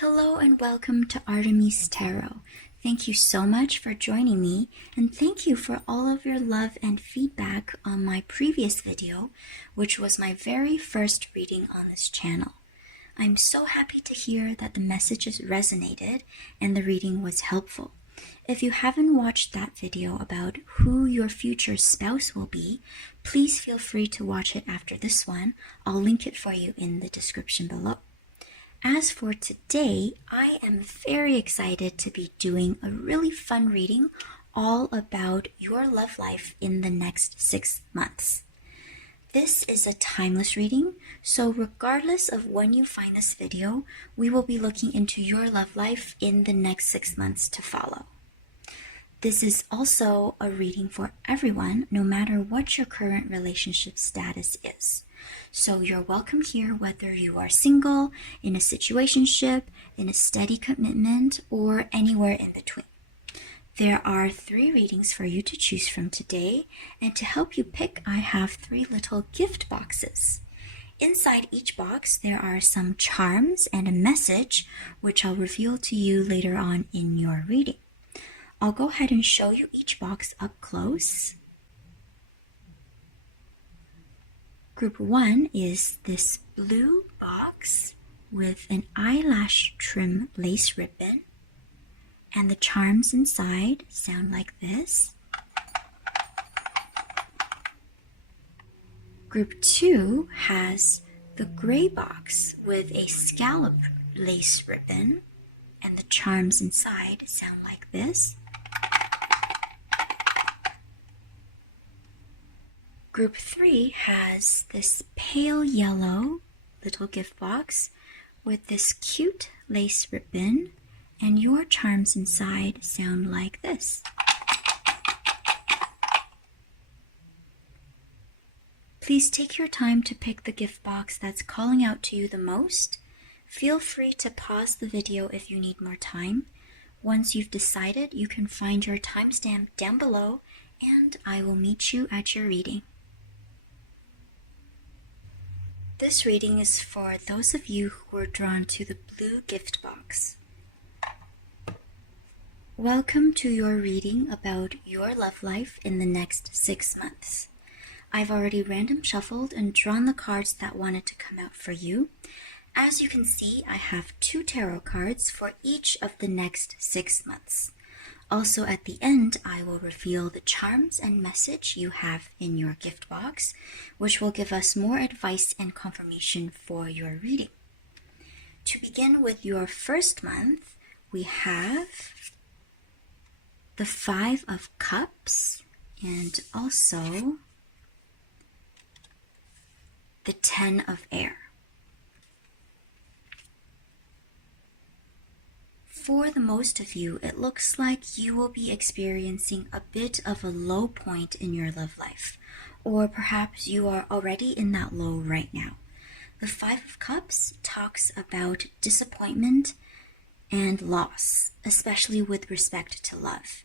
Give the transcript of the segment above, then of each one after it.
Hello and welcome to Artemisse Tarot. Thank you so much for joining me, and thank you for all of your love and feedback on my previous video, which was my very first reading on this channel. I'm so happy to hear that the messages resonated and the reading was helpful. If you haven't watched that video about who your future spouse will be, please feel free to watch it after this one. I'll link it for you in the description below. As for today, I am very excited to be doing a really fun reading all about your love life in the next 6 months. This is a timeless reading, so regardless of when you find this video, we will be looking into your love life in the next 6 months to follow. This is also a reading for everyone, no matter what your current relationship status is. So you're welcome here whether you are single, in a situationship, in a steady commitment, or anywhere in between. There are 3 readings for you to choose from today, and to help you pick, I have 3 little gift boxes. Inside each box, there are some charms and a message, which I'll reveal to you later on in your reading. I'll go ahead and show you each box up close. Group 1 is this blue box with an eyelash trim lace ribbon, and the charms inside sound like this. Group 2 has the gray box with a scallop lace ribbon, and the charms inside sound like this. Group 3 has this pale yellow little gift box with this cute lace ribbon, and your charms inside sound like this. Please take your time to pick the gift box that's calling out to you the most. Feel free to pause the video if you need more time. Once you've decided, you can find your timestamp down below, and I will meet you at your reading. This reading is for those of you who were drawn to the blue gift box. Welcome to your reading about your love life in the next 6 months. I've already random shuffled and drawn the cards that wanted to come out for you. As you can see, I have 2 tarot cards for each of the next 6 months. Also at the end, I will reveal the charms and message you have in your gift box, which will give us more advice and confirmation for your reading. To begin with your first month, we have the 5 of Cups and also the 10 of Air. For the most of you, it looks like you will be experiencing a bit of a low point in your love life, or perhaps you are already in that low right now. The 5 of Cups talks about disappointment and loss, especially with respect to love.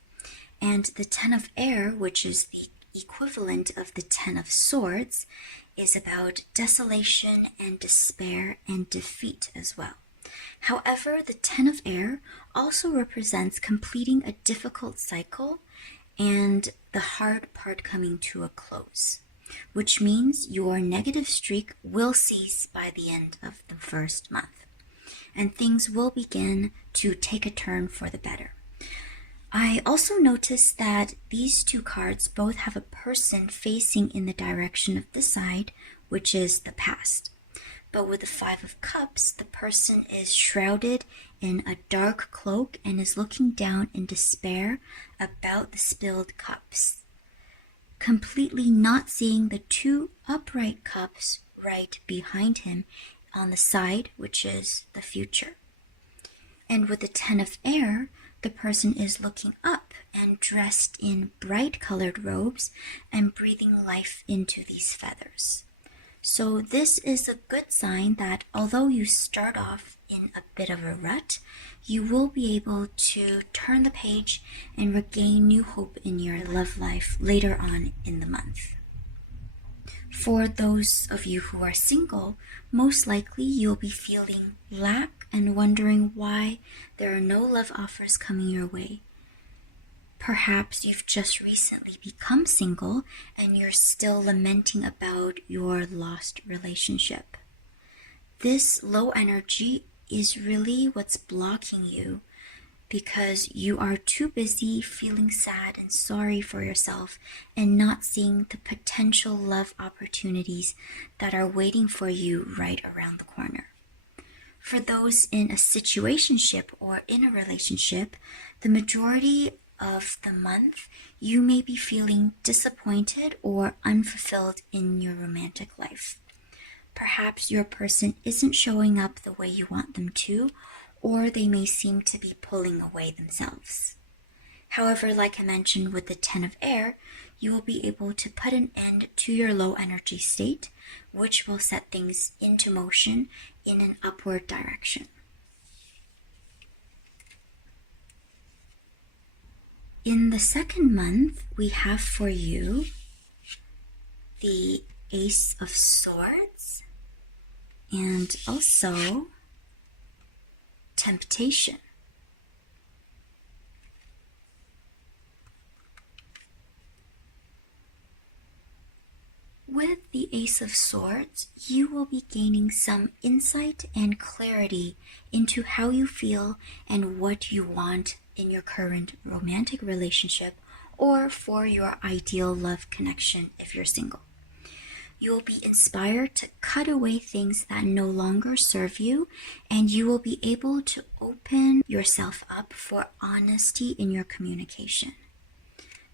And the 10 of Air, which is the equivalent of the 10 of Swords, is about desolation and despair and defeat as well. However, the 10 of Air also represents completing a difficult cycle and the hard part coming to a close, which means your negative streak will cease by the end of the first month, and things will begin to take a turn for the better. I also noticed that these 2 cards both have a person facing in the direction of the side, which is the past. But with the 5 of Cups, the person is shrouded in a dark cloak and is looking down in despair about the spilled cups, completely not seeing the 2 upright cups right behind him on the side, which is the future. And with the 10 of Air, the person is looking up and dressed in bright colored robes and breathing life into these feathers. So this is a good sign that although you start off in a bit of a rut, you will be able to turn the page and regain new hope in your love life later on in the month. For those of you who are single, most likely you'll be feeling lack and wondering why there are no love offers coming your way. Perhaps you've just recently become single and you're still lamenting about your lost relationship. This low energy is really what's blocking you because you are too busy feeling sad and sorry for yourself and not seeing the potential love opportunities that are waiting for you right around the corner. For those in a situationship or in a relationship, the majority of the month you may be feeling disappointed or unfulfilled in your romantic life. Perhaps your person isn't showing up the way you want them to, or they may seem to be pulling away themselves. However, like I mentioned with the 10 of air, you will be able to put an end to your low energy state, which will set things into motion in an upward direction. In the second month, we have for you the Ace of Swords and also Temptation. With the Ace of Swords, you will be gaining some insight and clarity into how you feel and what you want in your current romantic relationship or for your ideal love connection if you're single. You will be inspired to cut away things that no longer serve you, and you will be able to open yourself up for honesty in your communication.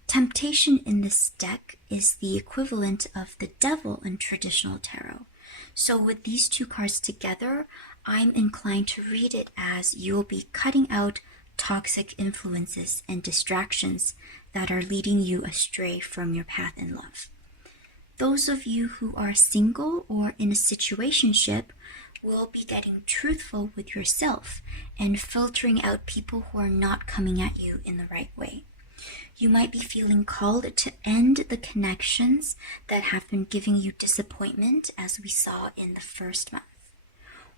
Temptation in this deck is the equivalent of the devil in traditional tarot. So with these two cards together, I'm inclined to read it as you will be cutting out toxic influences and distractions that are leading you astray from your path in love. Those of you who are single or in a situationship will be getting truthful with yourself and filtering out people who are not coming at you in the right way. You might be feeling called to end the connections that have been giving you disappointment, as we saw in the first month.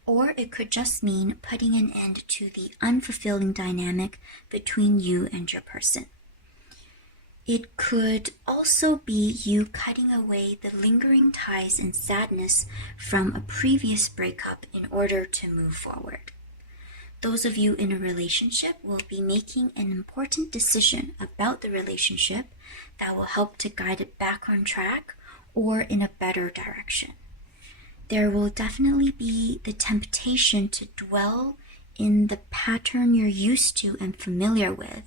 Or it could just mean putting an end to the unfulfilling dynamic between you and your person. It could also be you cutting away the lingering ties and sadness from a previous breakup in order to move forward. Those of you in a relationship will be making an important decision about the relationship that will help to guide it back on track or in a better direction. There will definitely be the temptation to dwell in the pattern you're used to and familiar with,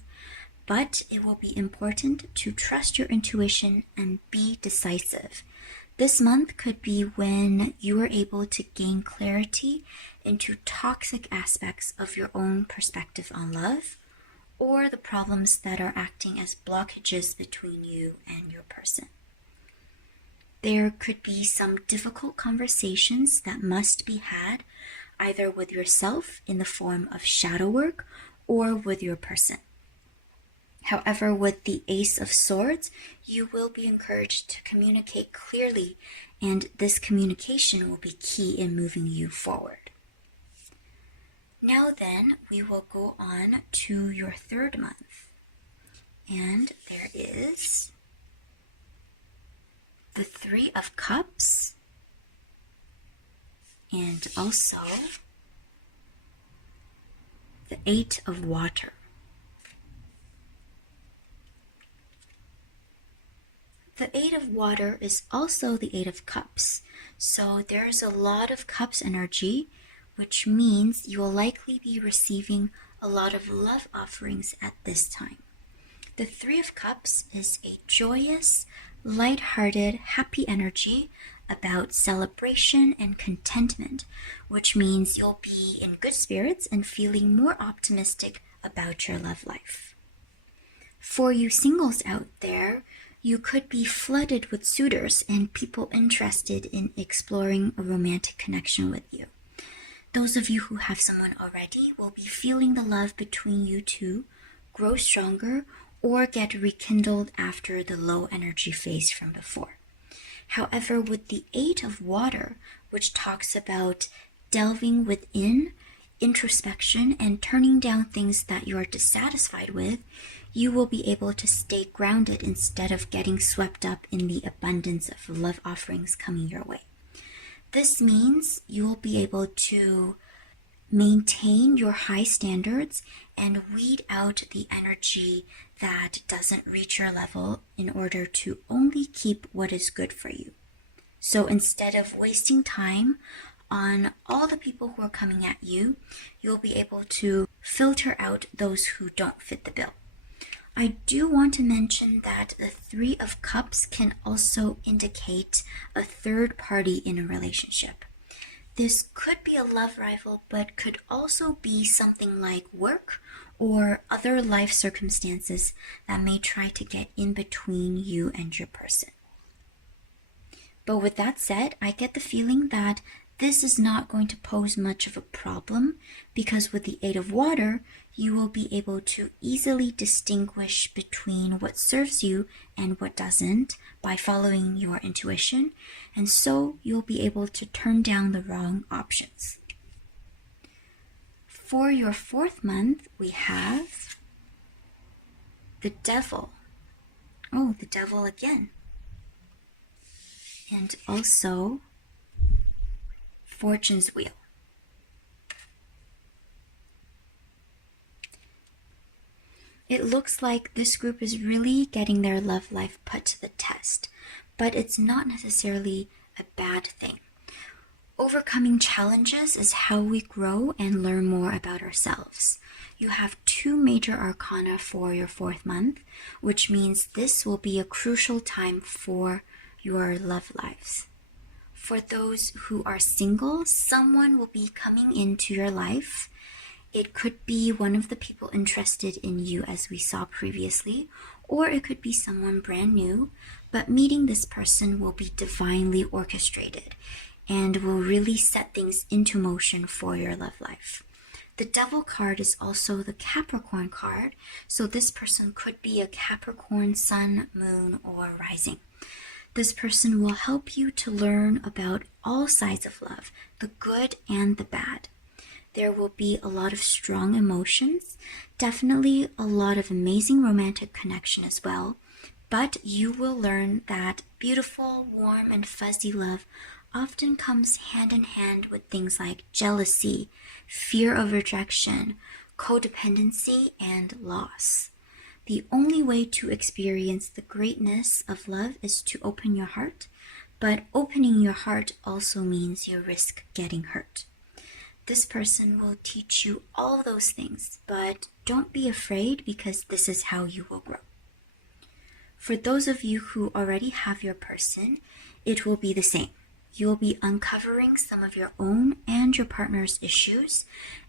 but it will be important to trust your intuition and be decisive. This month could be when you are able to gain clarity into toxic aspects of your own perspective on love, or the problems that are acting as blockages between you and your person. There could be some difficult conversations that must be had, either with yourself in the form of shadow work or with your person. However, with the Ace of Swords, you will be encouraged to communicate clearly, and this communication will be key in moving you forward. Now then, we will go on to your third month. And there is the Three of Cups and also the Eight of Water. The Eight of Water is also the Eight of Cups, so there's a lot of Cups energy, which means you will likely be receiving a lot of love offerings at this time. The Three of Cups is a joyous, light-hearted, happy energy about celebration and contentment, which means you'll be in good spirits and feeling more optimistic about your love life. For you singles out there, you could be flooded with suitors and people interested in exploring a romantic connection with you. Those of you who have someone already will be feeling the love between you two grow stronger or get rekindled after the low energy phase from before. However, with the 8 of Water, which talks about delving within, introspection, and turning down things that you are dissatisfied with, you will be able to stay grounded instead of getting swept up in the abundance of love offerings coming your way. This means you will be able to maintain your high standards and weed out the energy that doesn't reach your level in order to only keep what is good for you. So instead of wasting time on all the people who are coming at you, you'll be able to filter out those who don't fit the bill. I do want to mention that the 3 of Cups can also indicate a third party in a relationship. This could be a love rival, but could also be something like work or other life circumstances that may try to get in between you and your person. But with that said, I get the feeling that this is not going to pose much of a problem, because with the 8 of Water, you will be able to easily distinguish between what serves you and what doesn't by following your intuition, and so you'll be able to turn down the wrong options. For your 4th month, we have the Devil. Oh, the Devil again. And also Fortune's Wheel. It looks like this group is really getting their love life put to the test, but it's not necessarily a bad thing. Overcoming challenges is how we grow and learn more about ourselves. You have 2 major arcana for your 4th month, which means this will be a crucial time for your love lives. For those who are single, someone will be coming into your life. It could be one of the people interested in you, as we saw previously, or it could be someone brand new, but meeting this person will be divinely orchestrated and will really set things into motion for your love life. The Devil card is also the Capricorn card, so this person could be a Capricorn sun, moon, or rising. This person will help you to learn about all sides of love, the good and the bad. There will be a lot of strong emotions, definitely a lot of amazing romantic connection as well, but you will learn that beautiful, warm, and fuzzy love often comes hand in hand with things like jealousy, fear of rejection, codependency, and loss. The only way to experience the greatness of love is to open your heart, but opening your heart also means you risk getting hurt. This person will teach you all those things, but don't be afraid, because this is how you will grow. For those of you who already have your person, it will be the same. You will be uncovering some of your own and your partner's issues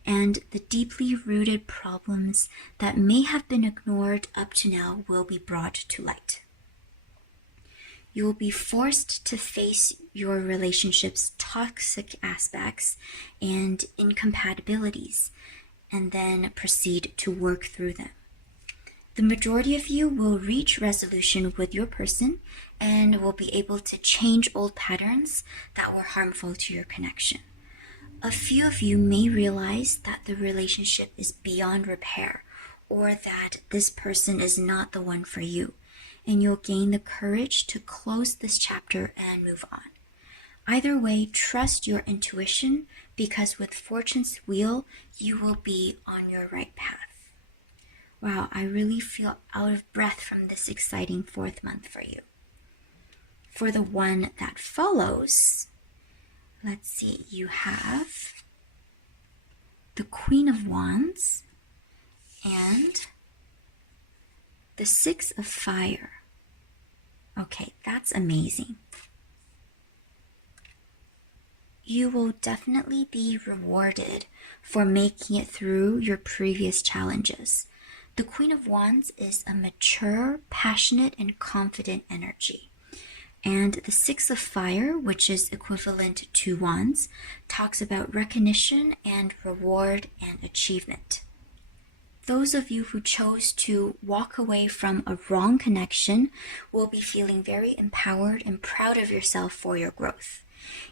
and the deeply rooted problems that may have been ignored up to now will be brought to light. You will be forced to face your relationship's toxic aspects and incompatibilities, and then proceed to work through them. The majority of you will reach resolution with your person and will be able to change old patterns that were harmful to your connection. A few of you may realize that the relationship is beyond repair, or that this person is not the one for you, and you'll gain the courage to close this chapter and move on. Either way, trust your intuition, because with Fortune's Wheel, you will be on your right path. Wow, I really feel out of breath from this exciting 4th month for you. For the one that follows, let's see, you have the Queen of Wands and the 6 of Fire. Okay, that's amazing. You will definitely be rewarded for making it through your previous challenges. The Queen of Wands is a mature, passionate, and confident energy. And the 6 of Fire, which is equivalent to Wands, talks about recognition and reward and achievement. Those of you who chose to walk away from a wrong connection will be feeling very empowered and proud of yourself for your growth.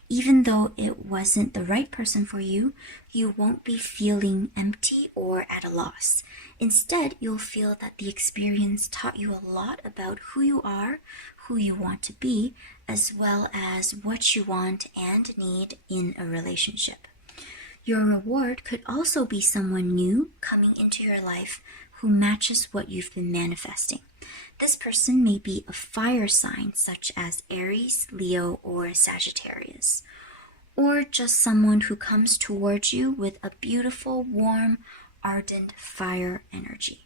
Even though it wasn't the right person for you, you won't be feeling empty or at a loss. Instead, you'll feel that the experience taught you a lot about who you are, who you want to be, as well as what you want and need in a relationship. Your reward could also be someone new coming into your life who matches what you've been manifesting. This person may be a fire sign such as Aries, Leo, or Sagittarius, or just someone who comes towards you with a beautiful, warm, ardent fire energy.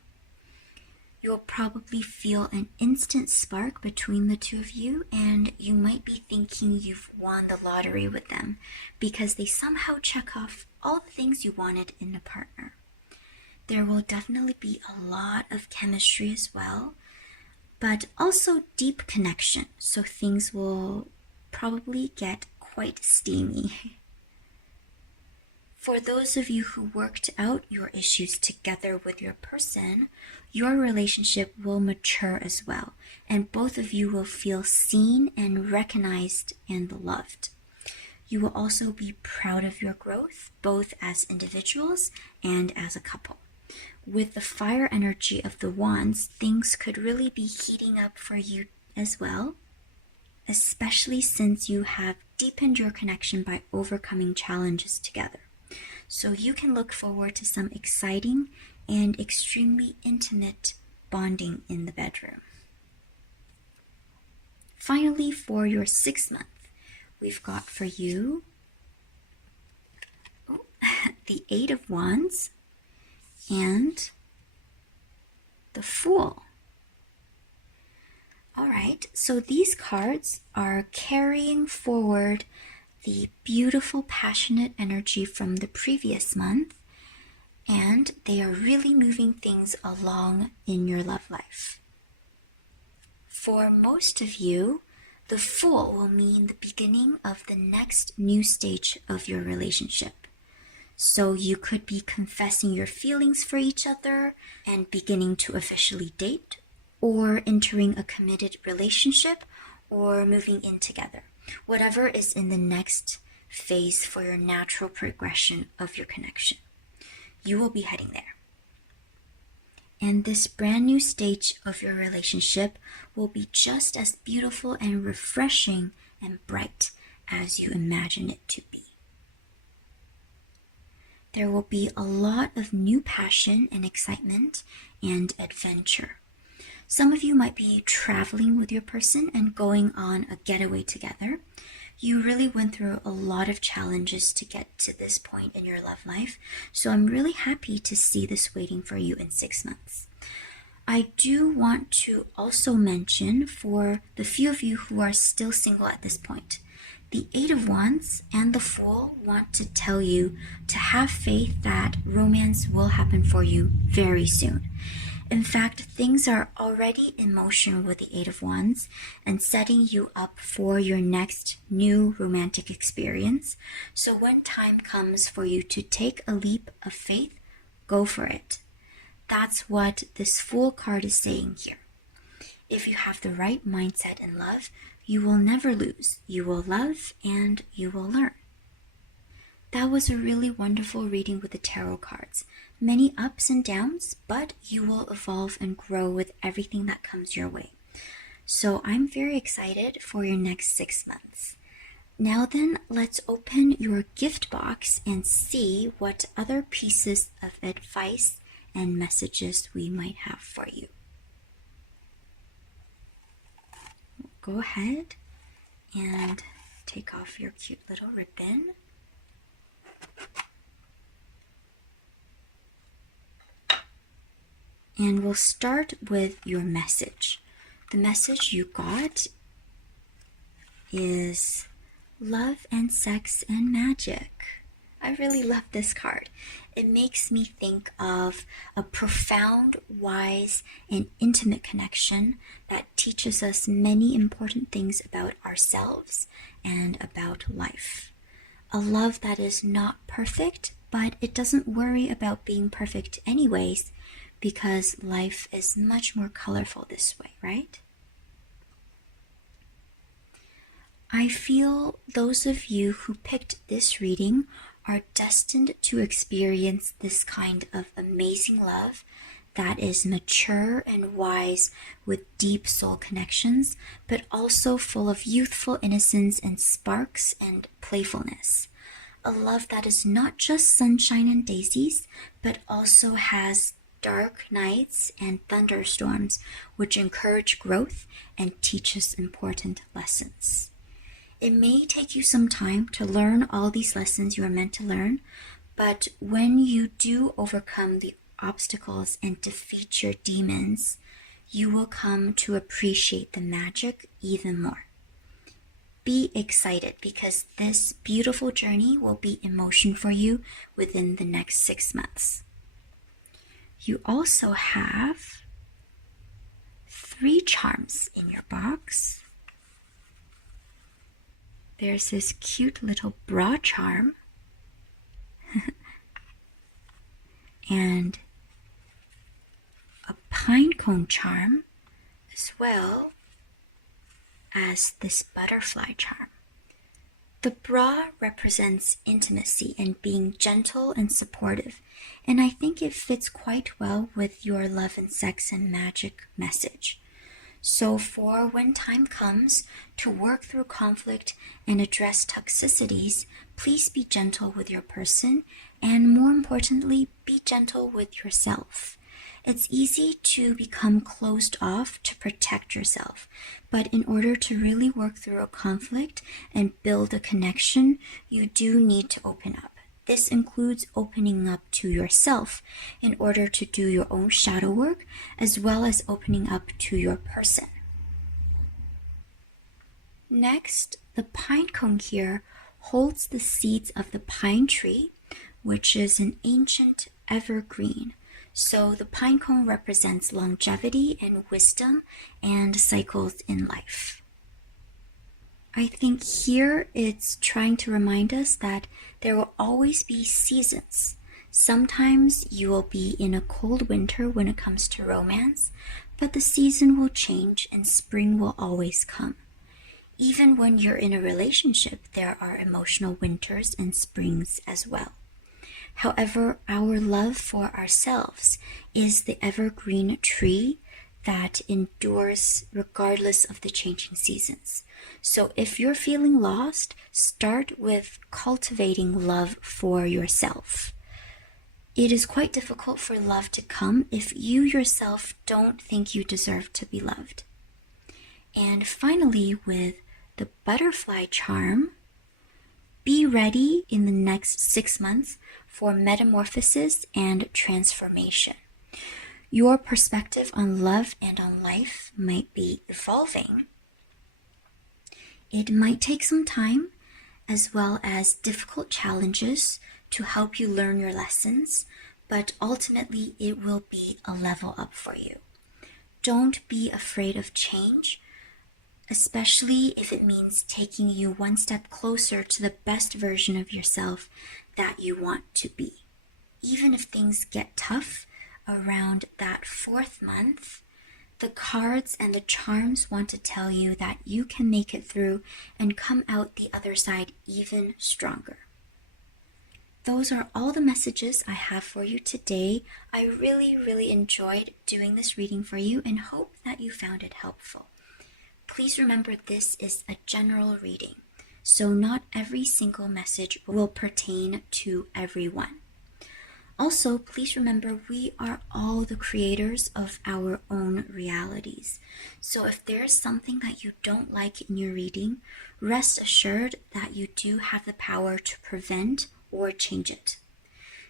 You'll probably feel an instant spark between the two of you, and you might be thinking you've won the lottery with them because they somehow check off all the things you wanted in a partner. There will definitely be a lot of chemistry as well, but also deep connection, so things will probably get quite steamy. For those of you who worked out your issues together with your person, your relationship will mature as well, and both of you will feel seen and recognized and loved. You will also be proud of your growth, both as individuals and as a couple. With the fire energy of the wands, things could really be heating up for you as well, especially since you have deepened your connection by overcoming challenges together. So you can look forward to some exciting and extremely intimate bonding in the bedroom. Finally, for your 6th month, we've got for you the 8 of Wands and the Fool. Alright, so these cards are carrying forward the beautiful, passionate energy from the previous month, and they are really moving things along in your love life. For most of you, the Fool will mean the beginning of the next new stage of your relationship. So you could be confessing your feelings for each other and beginning to officially date, or entering a committed relationship, or moving in together. Whatever is in the next phase for your natural progression of your connection. You will be heading there. And this brand new stage of your relationship will be just as beautiful and refreshing and bright as you imagine it to be. There will be a lot of new passion and excitement and adventure. Some of you might be traveling with your person and going on a getaway together. You really went through a lot of challenges to get to this point in your love life, so I'm really happy to see this waiting for you in 6 months. I do want to also mention for the few of you who are still single at this point, the 8 of Wands and the Fool want to tell you to have faith that romance will happen for you very soon. In fact, things are already in motion with the 8 of Wands and setting you up for your next new romantic experience. So when time comes for you to take a leap of faith, go for it. That's what this Fool card is saying here. If you have the right mindset in love, you will never lose. You will love and you will learn. That was a really wonderful reading with the tarot cards. Many ups and downs, but you will evolve and grow with everything that comes your way. So I'm very excited for your next 6 months. Now then, let's open your gift box and see what other pieces of advice and messages we might have for you. Go ahead and take off your cute little ribbon. And we'll start with your message. The message you got is love and sex and magic. I really love this card. It makes me think of a profound, wise, and intimate connection that teaches us many important things about ourselves and about life. A love that is not perfect, but it doesn't worry about being perfect anyways, because life is much more colorful this way, right? I feel those of you who picked this reading are destined to experience this kind of amazing love that is mature and wise with deep soul connections, but also full of youthful innocence and sparks and playfulness. A love that is not just sunshine and daisies, but also has dark nights and thunderstorms, which encourage growth and teach us important lessons. It may take you some time to learn all these lessons you are meant to learn, but when you do overcome the obstacles and defeat your demons, you will come to appreciate the magic even more. Be excited because this beautiful journey will be in motion for you within the next 6 months. You also have 3 charms in your box. There's this cute little bra charm and a pine cone charm, as well as this butterfly charm. The bra represents intimacy and being gentle and supportive, and I think it fits quite well with your love and sex and magic message. So for when time comes to work through conflict and address toxicities, please be gentle with your person, and more importantly, be gentle with yourself. It's easy to become closed off to protect yourself, but in order to really work through a conflict and build a connection, you do need to open up. This includes opening up to yourself in order to do your own shadow work, as well as opening up to your person. Next, the pine cone here holds the seeds of the pine tree, which is an ancient evergreen. So the pine cone represents longevity and wisdom and cycles in life. I think here it's trying to remind us that there will always be seasons. Sometimes you will be in a cold winter when it comes to romance, but the season will change and spring will always come. Even when you're in a relationship, there are emotional winters and springs as well. However, our love for ourselves is the evergreen tree that endures regardless of the changing seasons. So if you're feeling lost, start with cultivating love for yourself. It is quite difficult for love to come if you yourself don't think you deserve to be loved. And finally, with the butterfly charm, be ready in the next 6 months for metamorphosis and transformation. Your perspective on love and on life might be evolving. It might take some time, as well as difficult challenges to help you learn your lessons, but ultimately it will be a level up for you. Don't be afraid of change, especially if it means taking you one step closer to the best version of yourself that you want to be. Even if things get tough around that 4th month, the cards and the charms want to tell you that you can make it through and come out the other side even stronger. Those are all the messages I have for you today. I really enjoyed doing this reading for you and hope that you found it helpful. Please remember this is a general reading, so not every single message will pertain to everyone. Also, please remember we are all the creators of our own realities. So if there's something that you don't like in your reading, rest assured that you do have the power to prevent or change it.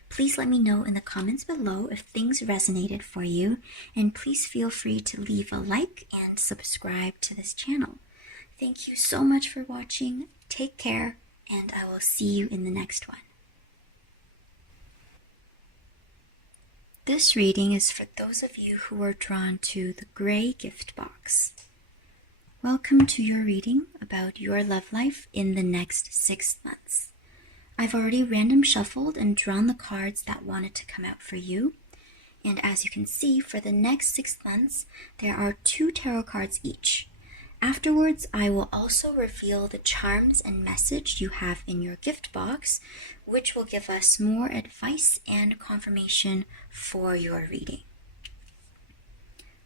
Please let me know in the comments below if things resonated for you, and please feel free to leave a like and subscribe to this channel. Thank you so much for watching. Take care, and I will see you in the next one. This reading is for those of you who are drawn to the gray gift box. Welcome to your reading about your love life in the next 6 months. I've already random shuffled and drawn the cards that wanted to come out for you. And as you can see, for the next 6 months, there are 2 tarot cards each. Afterwards, I will also reveal the charms and message you have in your gift box, which will give us more advice and confirmation for your reading.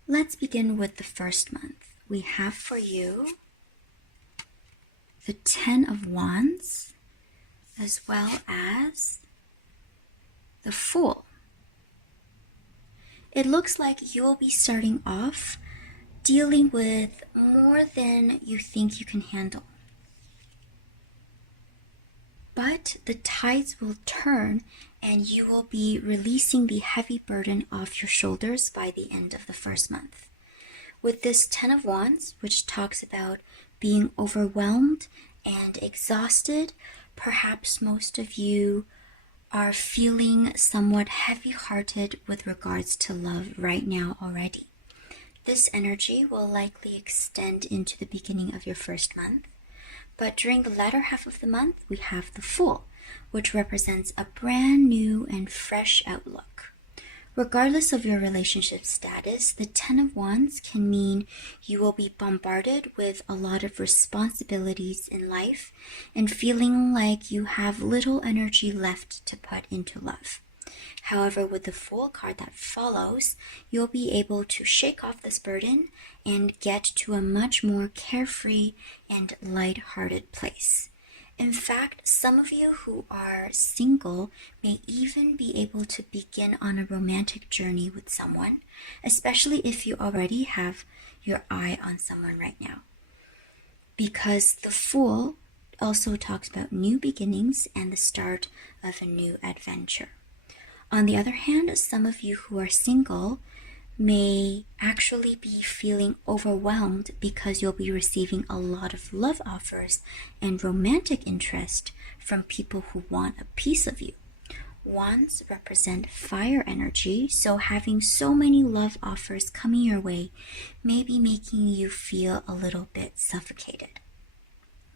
Let's begin with the first month. We have for you the 10 of Wands, as well as the Fool. It looks like you'll be starting off dealing with more than you think you can handle. But the tides will turn and you will be releasing the heavy burden off your shoulders by the end of the first month. With this 10 of Wands, which talks about being overwhelmed and exhausted, perhaps most of you are feeling somewhat heavy-hearted with regards to love right now already. This energy will likely extend into the beginning of your first month, but during the latter half of the month, we have the Fool, which represents a brand new and fresh outlook. Regardless of your relationship status, the 10 of Wands can mean you will be bombarded with a lot of responsibilities in life and feeling like you have little energy left to put into love. However, with the Fool card that follows, you'll be able to shake off this burden and get to a much more carefree and light-hearted place. In fact, some of you who are single may even be able to begin on a romantic journey with someone, especially if you already have your eye on someone right now. Because the Fool also talks about new beginnings and the start of a new adventure. On the other hand, some of you who are single may actually be feeling overwhelmed because you'll be receiving a lot of love offers and romantic interest from people who want a piece of you. Wands represent fire energy, so having so many love offers coming your way may be making you feel a little bit suffocated.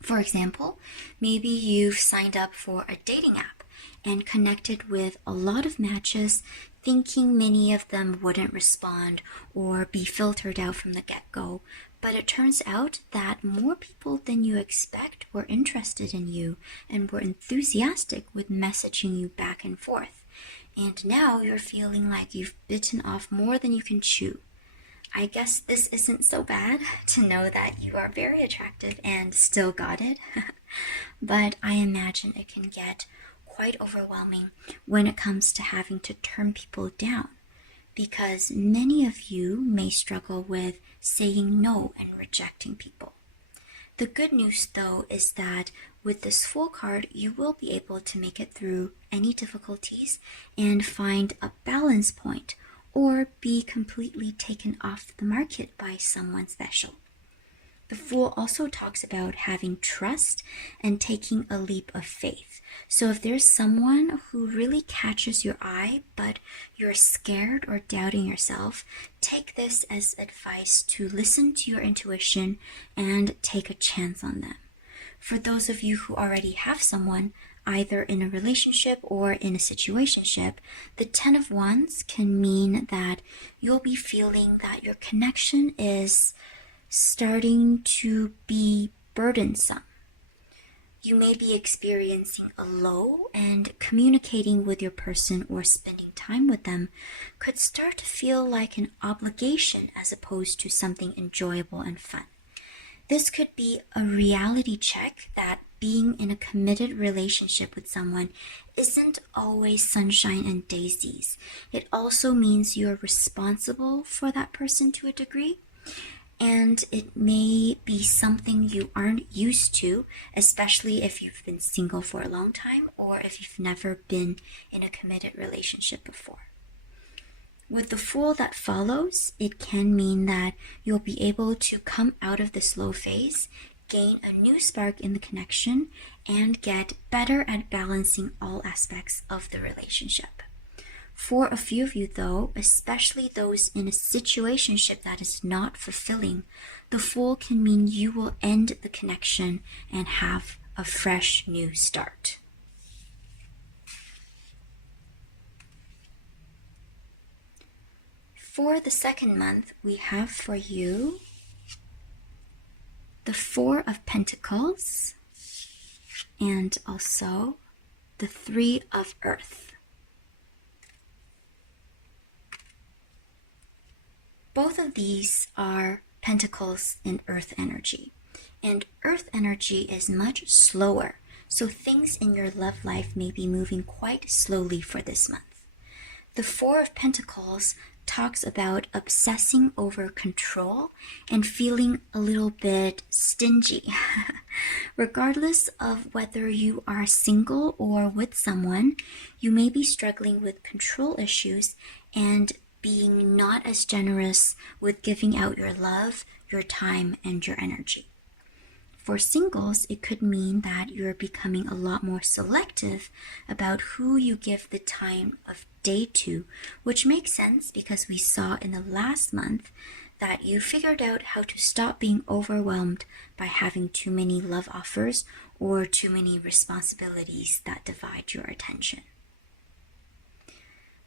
For example, maybe you've signed up for a dating app and connected with a lot of matches, thinking many of them wouldn't respond or be filtered out from the get-go, but it turns out that more people than you expect were interested in you and were enthusiastic with messaging you back and forth. And now you're feeling like you've bitten off more than you can chew. I guess this isn't so bad to know that you are very attractive and still got it, but I imagine it can get quite overwhelming when it comes to having to turn people down, because many of you may struggle with saying no and rejecting people. The good news though is that with this Fool card, you will be able to make it through any difficulties and find a balance point or be completely taken off the market by someone special. The Fool also talks about having trust and taking a leap of faith. So if there's someone who really catches your eye, but you're scared or doubting yourself, take this as advice to listen to your intuition and take a chance on them. For those of you who already have someone, either in a relationship or in a situationship, the 10 of Wands can mean that you'll be feeling that your connection is starting to be burdensome. You may be experiencing a low, and communicating with your person or spending time with them could start to feel like an obligation as opposed to something enjoyable and fun. This could be a reality check that being in a committed relationship with someone isn't always sunshine and daisies. It also means you're responsible for that person to a degree, and it may be something you aren't used to, especially if you've been single for a long time or if you've never been in a committed relationship before. With the Fool that follows, it can mean that you'll be able to come out of this low phase, gain a new spark in the connection, and get better at balancing all aspects of the relationship. For a few of you though, especially those in a situationship that is not fulfilling, the Fool can mean you will end the connection and have a fresh new start. For the second month, we have for you the Four of Pentacles and also the Three of Earth. Both of these are pentacles in earth energy, and earth energy is much slower, so things in your love life may be moving quite slowly for this month. The Four of Pentacles talks about obsessing over control and feeling a little bit stingy. Regardless of whether you are single or with someone, you may be struggling with control issues and being not as generous with giving out your love, your time, and your energy. For singles, it could mean that you're becoming a lot more selective about who you give the time of day to, which makes sense because we saw in the last month that you figured out how to stop being overwhelmed by having too many love offers or too many responsibilities that divide your attention.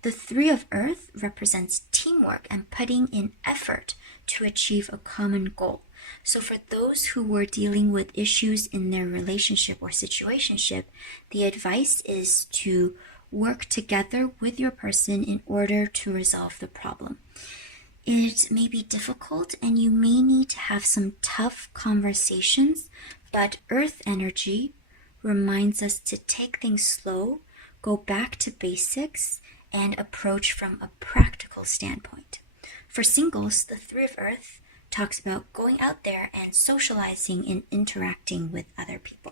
The Three of Earth represents teamwork and putting in effort to achieve a common goal. So for those who were dealing with issues in their relationship or situationship, the advice is to work together with your person in order to resolve the problem. It may be difficult and you may need to have some tough conversations, but earth energy reminds us to take things slow, go back to basics, and approach from a practical standpoint. For singles, the Three of Earth talks about going out there and socializing and interacting with other people.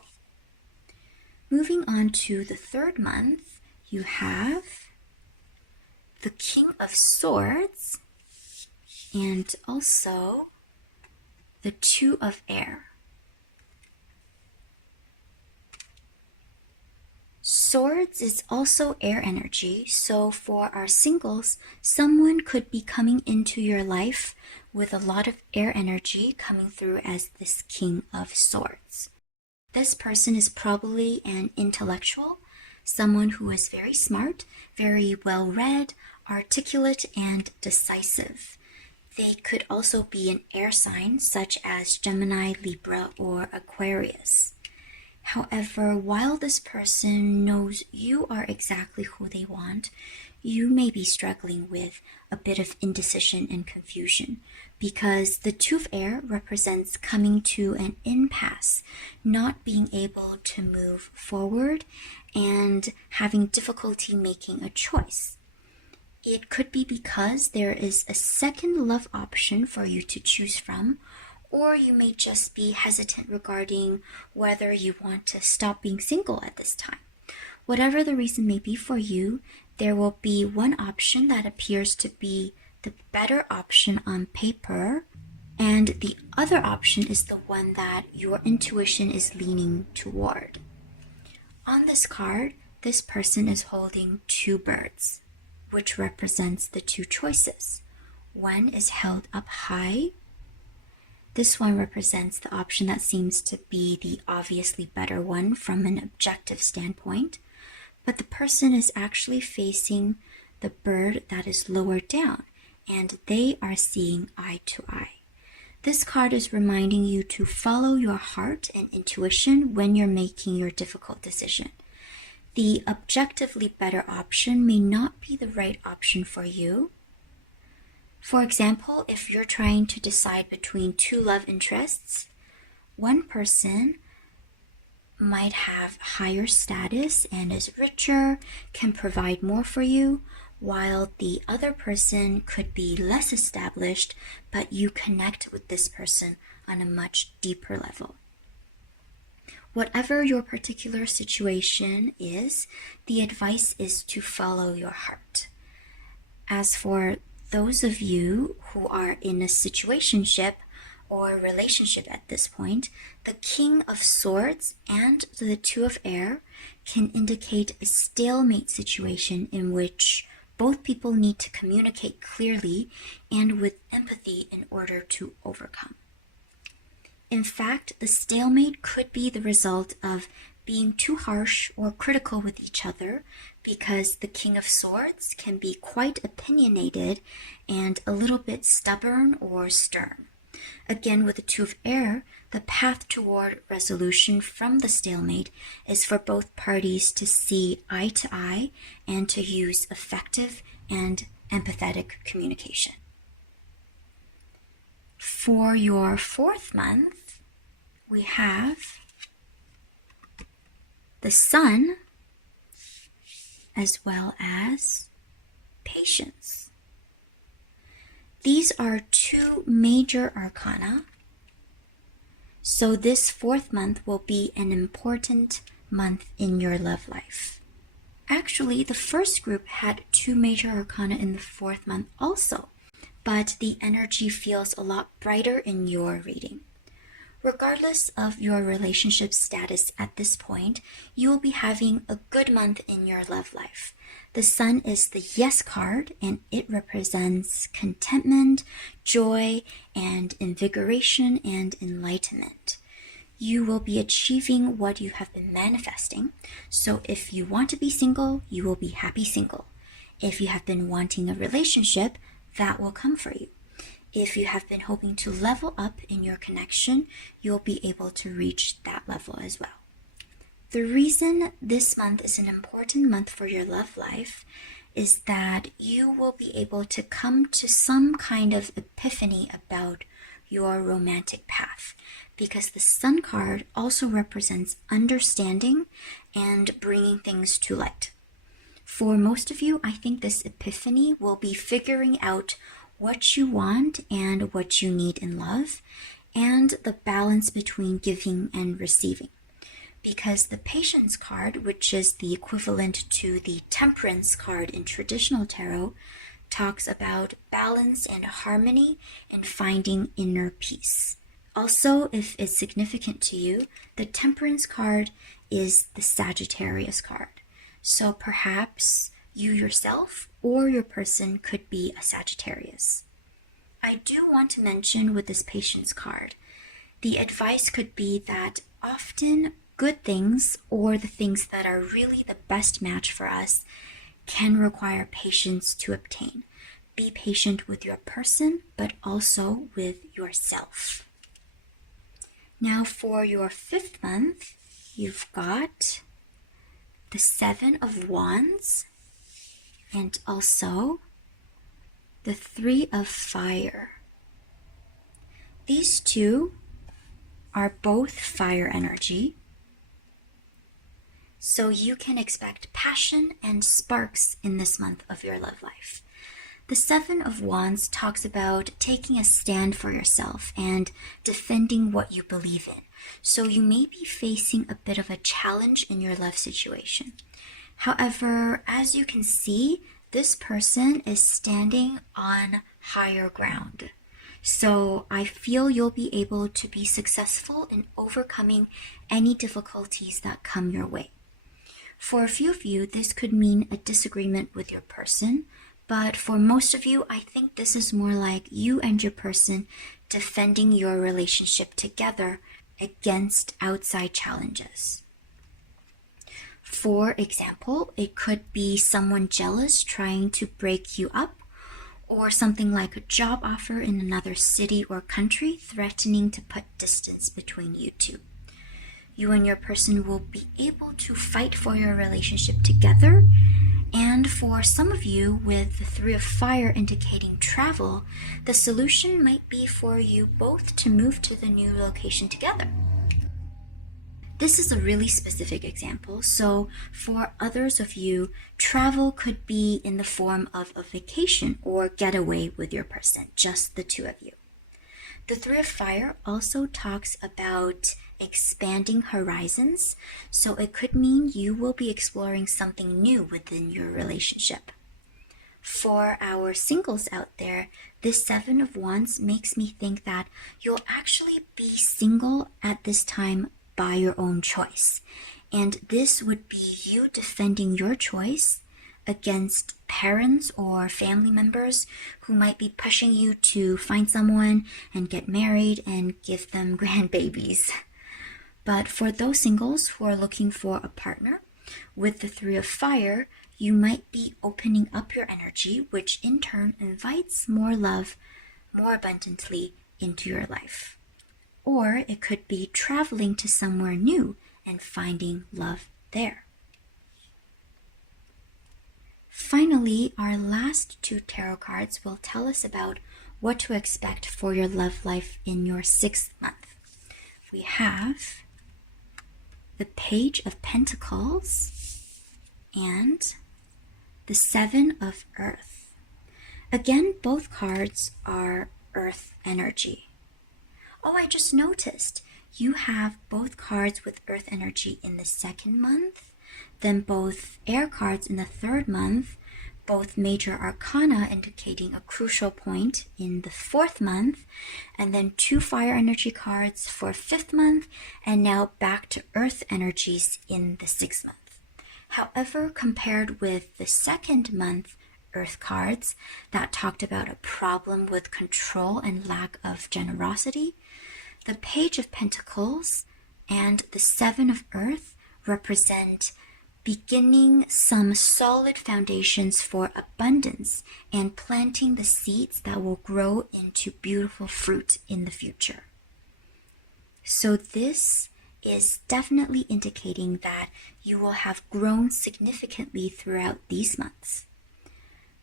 Moving on to the third month, you have the King of Swords and also the Two of Air. Swords is also air energy, so for our singles, someone could be coming into your life with a lot of air energy coming through as this King of Swords. This person is probably an intellectual, someone who is very smart, very well-read, articulate, and decisive. They could also be an air sign such as Gemini, Libra, or Aquarius. However, while this person knows you are exactly who they want, you may be struggling with a bit of indecision and confusion because the Two of Air represents coming to an impasse, not being able to move forward and having difficulty making a choice. It could be because there is a second love option for you to choose from, or you may just be hesitant regarding whether you want to stop being single at this time. Whatever the reason may be for you, there will be one option that appears to be the better option on paper, and the other option is the one that your intuition is leaning toward. On this card, this person is holding two birds, which represents the two choices. One is held up high. This one represents the option that seems to be the obviously better one from an objective standpoint, but the person is actually facing the bird that is lower down, and they are seeing eye to eye. This card is reminding you to follow your heart and intuition when you're making your difficult decision. The objectively better option may not be the right option for you. For example, if you're trying to decide between two love interests, one person might have higher status and is richer, can provide more for you, while the other person could be less established, but you connect with this person on a much deeper level. Whatever your particular situation is, the advice is to follow your heart. As for those of you who are in a situationship or relationship at this point, the King of Swords and the Two of Air can indicate a stalemate situation in which both people need to communicate clearly and with empathy in order to overcome. In fact, the stalemate could be the result of being too harsh or critical with each other, because the King of Swords can be quite opinionated and a little bit stubborn or stern. Again, with the Two of Air, the path toward resolution from the stalemate is for both parties to see eye to eye and to use effective and empathetic communication. For your 4th month, we have the Sun as well as Patience. These are 2 major arcana, so this 4th month will be an important month in your love life. Actually, the first group had 2 major arcana in the 4th month also, but the energy feels a lot brighter in your reading. Regardless of your relationship status at this point, you will be having a good month in your love life. The Sun is the Yes card, and it represents contentment, joy, and invigoration and enlightenment. You will be achieving what you have been manifesting. So if you want to be single, you will be happy single. If you have been wanting a relationship, that will come for you. If you have been hoping to level up in your connection, you'll be able to reach that level as well. The reason this month is an important month for your love life is that you will be able to come to some kind of epiphany about your romantic path, because the Sun card also represents understanding and bringing things to light. For most of you, I think this epiphany will be figuring out what you want and what you need in love, and the balance between giving and receiving. Because the Patience card, which is the equivalent to the Temperance card in traditional tarot, talks about balance and harmony and finding inner peace. Also, if it's significant to you, the Temperance card is the Sagittarius card. So perhaps you yourself or your person could be a Sagittarius. I do want to mention with this Patience card, the advice could be that often good things, or the things that are really the best match for us, can require patience to obtain. Be patient with your person, but also with yourself. Now for your 5th month, you've got the 7 of Wands, and also the 3 of Fire. These 2 are both fire energy, so you can expect passion and sparks in this month of your love life. The 7 of Wands talks about taking a stand for yourself and defending what you believe in. So you may be facing a bit of a challenge in your love situation. However, as you can see, this person is standing on higher ground. So I feel you'll be able to be successful in overcoming any difficulties that come your way. For a few of you, this could mean a disagreement with your person, but for most of you, I think this is more like you and your person defending your relationship together against outside challenges. For example, it could be someone jealous trying to break you up, or something like a job offer in another city or country threatening to put distance between you two. You and your person will be able to fight for your relationship together. And for some of you, with the 3 of Fire indicating travel, the solution might be for you both to move to the new location together. This is a really specific example, so for others of you, travel could be in the form of a vacation or getaway with your person, just the 2 of you. The 3 of Fire also talks about expanding horizons, so it could mean you will be exploring something new within your relationship. For our singles out there, this 7 of Wands makes me think that you'll actually be single at this time by your own choice, and this would be you defending your choice against parents or family members who might be pushing you to find someone and get married and give them grandbabies. But for those singles who are looking for a partner, with the Three of Fire, you might be opening up your energy, which in turn invites more love more abundantly into your life. Or it could be traveling to somewhere new and finding love there. Finally, our last two tarot cards will tell us about what to expect for your love life in your 6th month. We have the Page of Pentacles and the Seven of Earth. Again, both cards are earth energy. Oh, I just noticed you have both cards with earth energy in the 2nd month, then both air cards in the 3rd month, both major arcana indicating a crucial point in the 4th month, and then 2 fire energy cards for 5th month, and now back to earth energies in the 6th month. However, compared with the 2nd month earth cards that talked about a problem with control and lack of generosity, the Page of Pentacles and the Seven of Earth represent beginning some solid foundations for abundance and planting the seeds that will grow into beautiful fruit in the future. So this is definitely indicating that you will have grown significantly throughout these months.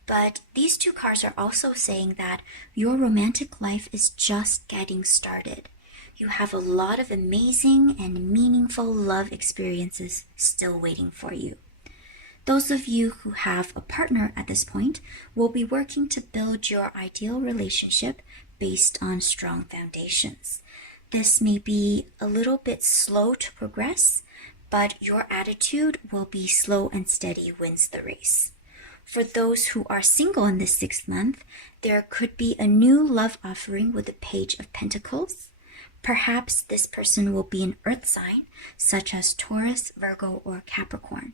But these two cards are also saying that your romantic life is just getting started. You have a lot of amazing and meaningful love experiences still waiting for you. Those of you who have a partner at this point will be working to build your ideal relationship based on strong foundations. This may be a little bit slow to progress, but your attitude will be slow and steady wins the race. For those who are single in this 6th month, there could be a new love offering with the Page of Pentacles. Perhaps this person will be an earth sign, such as Taurus, Virgo, or Capricorn,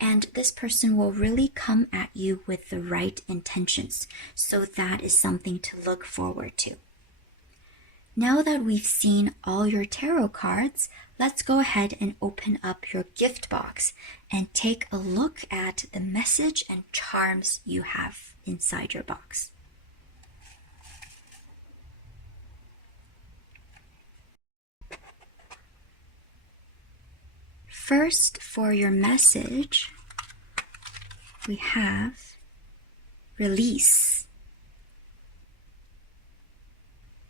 and this person will really come at you with the right intentions, so that is something to look forward to. Now that we've seen all your tarot cards, let's go ahead and open up your gift box and take a look at the message and charms you have inside your box. First, for your message, we have release.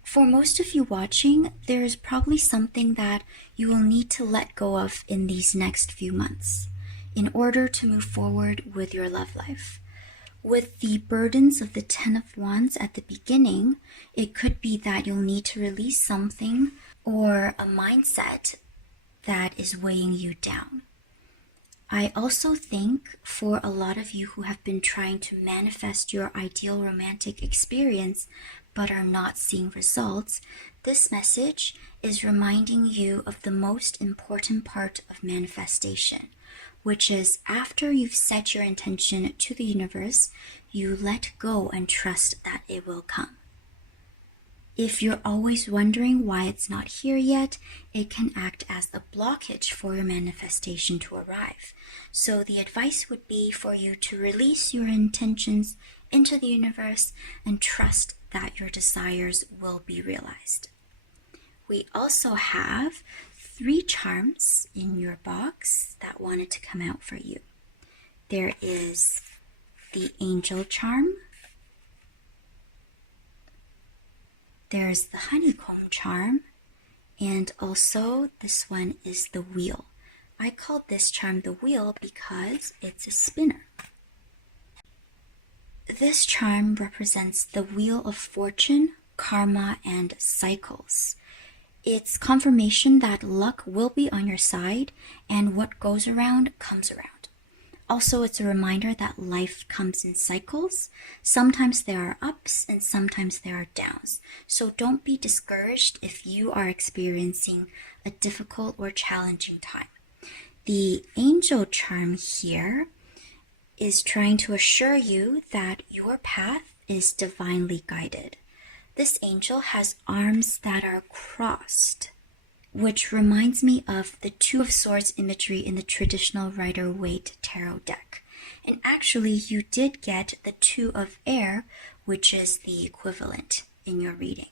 For most of you watching, there is probably something that you will need to let go of in these next few months in order to move forward with your love life. With the burdens of the 10 of Wands at the beginning, it could be that you'll need to release something or a mindset that is weighing you down. I also think for a lot of you who have been trying to manifest your ideal romantic experience but are not seeing results, this message is reminding you of the most important part of manifestation, which is after you've set your intention to the universe, you let go and trust that it will come. If you're always wondering why it's not here yet, it can act as a blockage for your manifestation to arrive. So the advice would be for you to release your intentions into the universe and trust that your desires will be realized. We also have 3 charms in your box that wanted to come out for you. There is the Angel charm, there's the Honeycomb charm, and also this one is the Wheel. I called this charm the Wheel because it's a spinner. This charm represents the Wheel of Fortune, karma, and cycles. It's confirmation that luck will be on your side and what goes around comes around. Also, it's a reminder that life comes in cycles. Sometimes there are ups and sometimes there are downs. So don't be discouraged if you are experiencing a difficult or challenging time. The Angel charm here is trying to assure you that your path is divinely guided. This angel has arms that are crossed, which reminds me of the Two of Swords imagery in the traditional Rider-Waite tarot deck. And actually, you did get the Two of Air, which is the equivalent in your reading.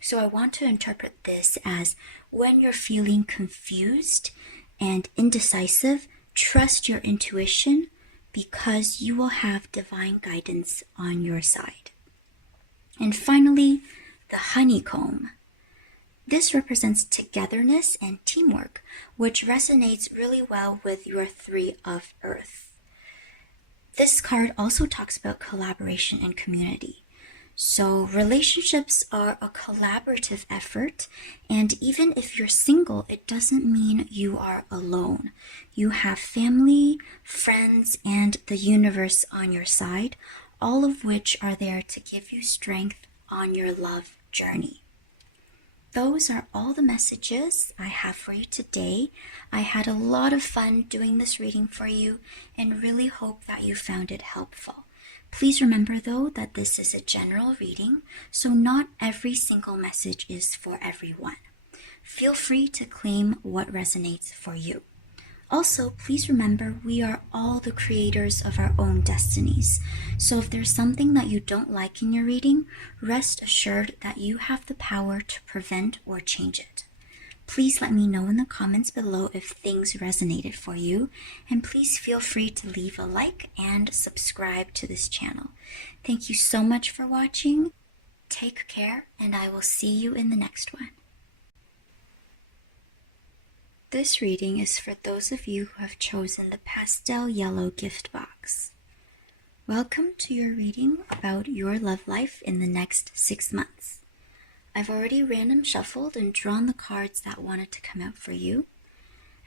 So I want to interpret this as when you're feeling confused and indecisive, trust your intuition because you will have divine guidance on your side. And finally, the honeycomb. This represents togetherness and teamwork, which resonates really well with your Three of Earth. This card also talks about collaboration and community. So relationships are a collaborative effort, and even if you're single, it doesn't mean you are alone. You have family, friends, and the universe on your side, all of which are there to give you strength on your love journey. Those are all the messages I have for you today. I had a lot of fun doing this reading for you and really hope that you found it helpful. Please remember though that this is a general reading, so not every single message is for everyone. Feel free to claim what resonates for you. Also, please remember we are all the creators of our own destinies. So if there's something that you don't like in your reading, rest assured that you have the power to prevent or change it. Please let me know in the comments below if things resonated for you, and please feel free to leave a like and subscribe to this channel. Thank you so much for watching. Take care, and I will see you in the next one. This reading is for those of you who have chosen the pastel yellow gift box. Welcome to your reading about your love life in the next 6 months. I've already random shuffled and drawn the cards that wanted to come out for you.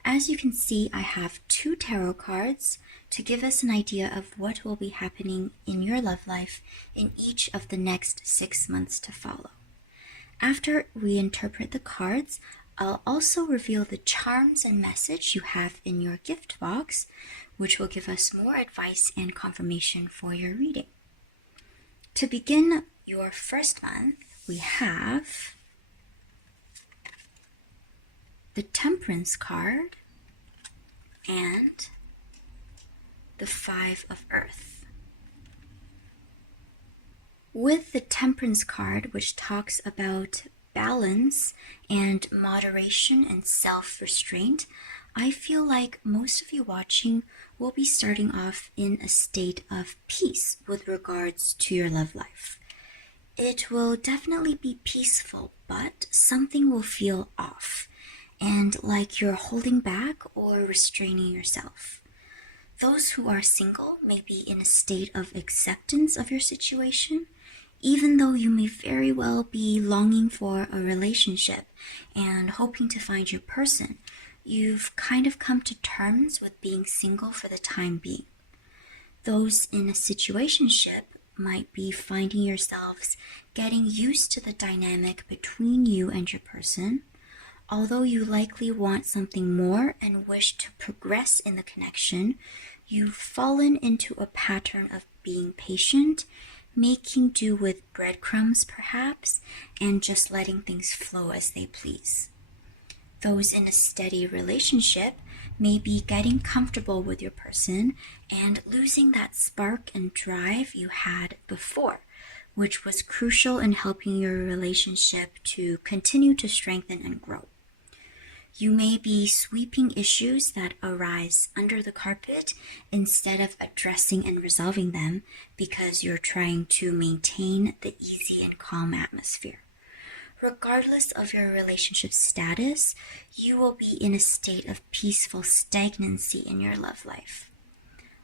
As you can see, I have 2 tarot cards to give us an idea of what will be happening in your love life in each of the next 6 months to follow. After we interpret the cards, I'll also reveal the charms and message you have in your gift box, which will give us more advice and confirmation for your reading. To begin your first month, we have the Temperance card and the Five of Earth. With the Temperance card, which talks about balance and moderation and self-restraint, I feel like most of you watching will be starting off in a state of peace with regards to your love life. It will definitely be peaceful, but something will feel off and like you're holding back or restraining yourself. Those who are single may be in a state of acceptance of your situation, even though you may very well be longing for a relationship and hoping to find your person. You've kind of come to terms with being single for the time being. Those in a situationship might be finding yourselves getting used to the dynamic between you and your person. Although you likely want something more and wish to progress in the connection, you've fallen into a pattern of being patient, making do with breadcrumbs perhaps, and just letting things flow as they please. Those in a steady relationship may be getting comfortable with your person and losing that spark and drive you had before, which was crucial in helping your relationship to continue to strengthen and grow. You may be sweeping issues that arise under the carpet instead of addressing and resolving them because you're trying to maintain the easy and calm atmosphere. Regardless of your relationship status, you will be in a state of peaceful stagnancy in your love life.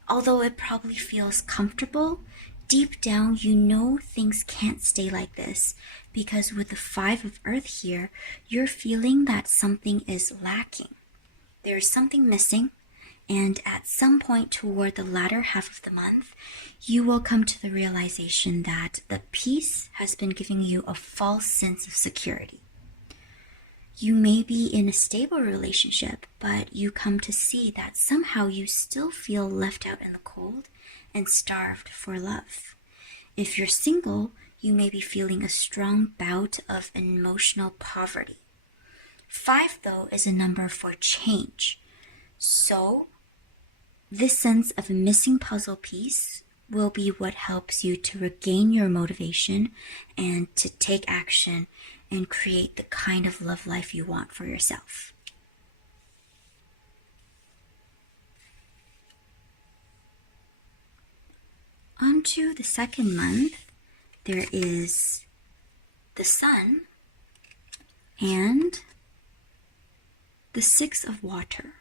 Although it probably feels comfortable, deep down you know things can't stay like this, because with the Five of Earth here, you're feeling that something is lacking. There's something missing, and at some point toward the latter half of the month, you will come to the realization that the peace has been giving you a false sense of security. You may be in a stable relationship, but you come to see that somehow you still feel left out in the cold and starved for love. If you're single, you may be feeling a strong bout of emotional poverty. 5, though, is a number for change. So this sense of a missing puzzle piece will be what helps you to regain your motivation and to take action and create the kind of love life you want for yourself. On to the second month, there is the Sun and the 6 of Water.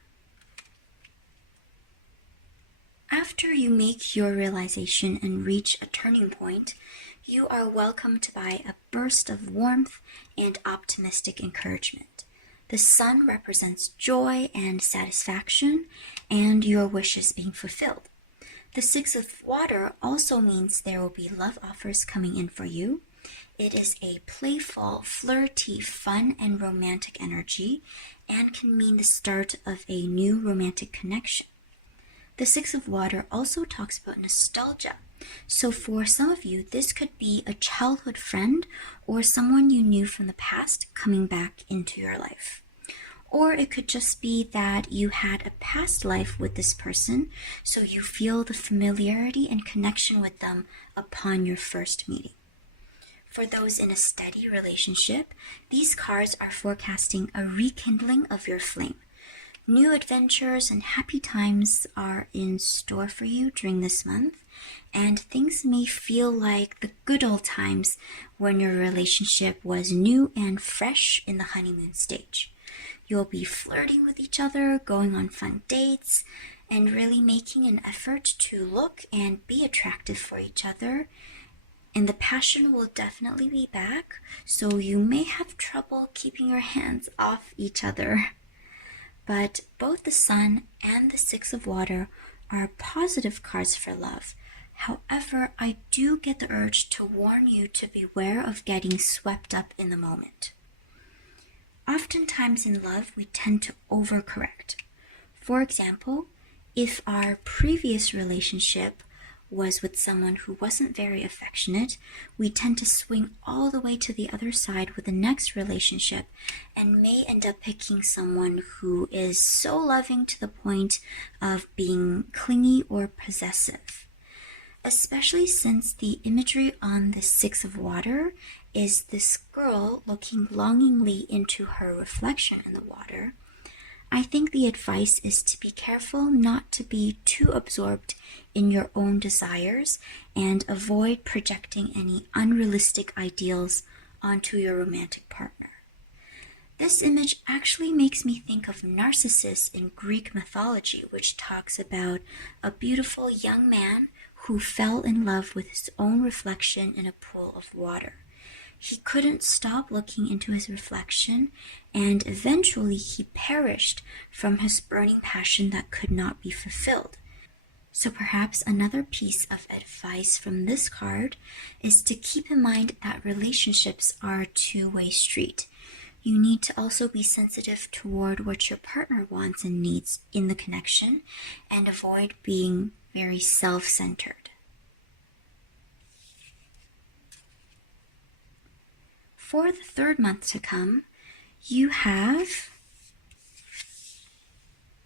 After you make your realization and reach a turning point, you are welcomed by a burst of warmth and optimistic encouragement. The Sun represents joy and satisfaction and your wishes being fulfilled. The 6 of Water also means there will be love offers coming in for you. It is a playful, flirty, fun, and romantic energy and can mean the start of a new romantic connection. The 6 of Water also talks about nostalgia. So for some of you, this could be a childhood friend or someone you knew from the past coming back into your life. Or it could just be that you had a past life with this person, so you feel the familiarity and connection with them upon your first meeting. For those in a steady relationship, these cards are forecasting a rekindling of your flame. New adventures and happy times are in store for you during this month, and things may feel like the good old times when your relationship was new and fresh in the honeymoon stage. You'll be flirting with each other, going on fun dates, and really making an effort to look and be attractive for each other. And the passion will definitely be back, so you may have trouble keeping your hands off each other. But both the Sun and the 6 of Water are positive cards for love. However, I do get the urge to warn you to beware of getting swept up in the moment. Oftentimes in love, we tend to overcorrect. For example, if our previous relationship was with someone who wasn't very affectionate, we tend to swing all the way to the other side with the next relationship and may end up picking someone who is so loving to the point of being clingy or possessive. Especially since the imagery on the 6 of Water is this girl looking longingly into her reflection in the water, I think the advice is to be careful not to be too absorbed in your own desires and avoid projecting any unrealistic ideals onto your romantic partner. This image actually makes me think of Narcissus in Greek mythology, which talks about a beautiful young man who fell in love with his own reflection in a pool of water. He couldn't stop looking into his reflection, and eventually he perished from his burning passion that could not be fulfilled. So perhaps another piece of advice from this card is to keep in mind that relationships are a two-way street. You need to also be sensitive toward what your partner wants and needs in the connection and avoid being very self-centered. For the third month to come, you have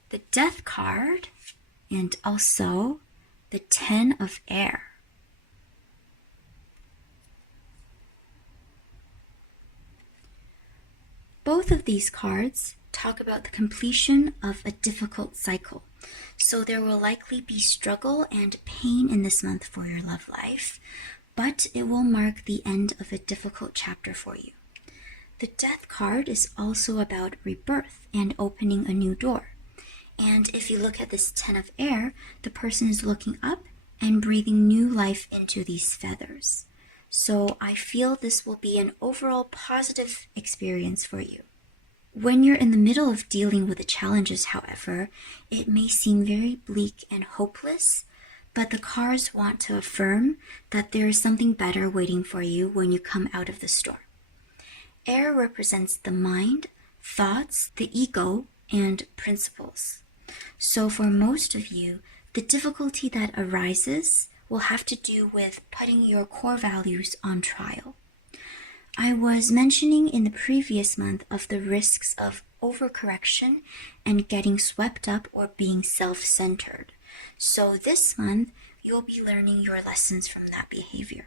the Death card and also the 10 of Air. Both of these cards talk about the completion of a difficult cycle. So there will likely be struggle and pain in this month for your love life, but it will mark the end of a difficult chapter for you. The Death card is also about rebirth and opening a new door. And if you look at this 10 of Air, the person is looking up and breathing new life into these feathers. So I feel this will be an overall positive experience for you. When you're in the middle of dealing with the challenges, however, it may seem very bleak and hopeless, but the cards want to affirm that there is something better waiting for you when you come out of the storm. Air represents the mind, thoughts, the ego, and principles. So for most of you, the difficulty that arises will have to do with putting your core values on trial. I was mentioning in the previous month of the risks of overcorrection and getting swept up or being self-centered. So this month, you'll be learning your lessons from that behavior.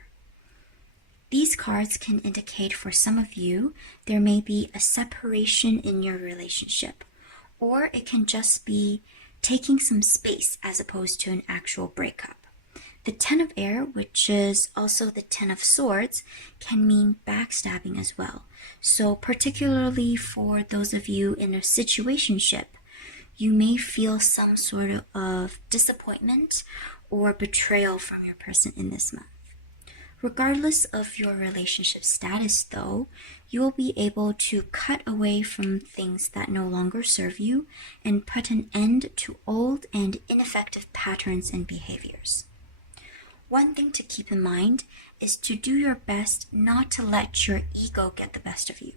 These cards can indicate for some of you there may be a separation in your relationship, or it can just be taking some space as opposed to an actual breakup. The Ten of Air, which is also the Ten of Swords, can mean backstabbing as well. So particularly for those of you in a situationship, you may feel some sort of disappointment or betrayal from your person in this month. Regardless of your relationship status though, you will be able to cut away from things that no longer serve you and put an end to old and ineffective patterns and behaviors. One thing to keep in mind is to do your best not to let your ego get the best of you,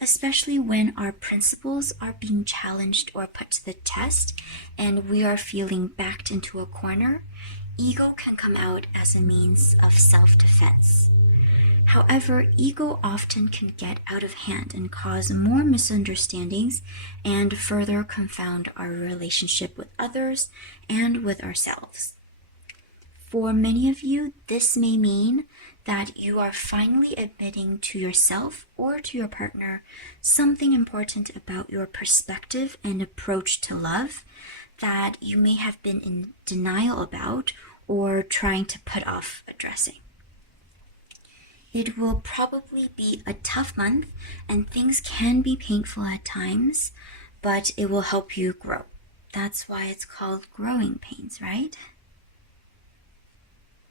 especially when our principles are being challenged or put to the test and we are feeling backed into a corner. Ego can come out as a means of self-defense. However, ego often can get out of hand and cause more misunderstandings and further confound our relationship with others and with ourselves. For many of you, this may mean that you are finally admitting to yourself or to your partner something important about your perspective and approach to love that you may have been in denial about or trying to put off addressing. It will probably be a tough month and things can be painful at times, but it will help you grow. That's why it's called growing pains, right?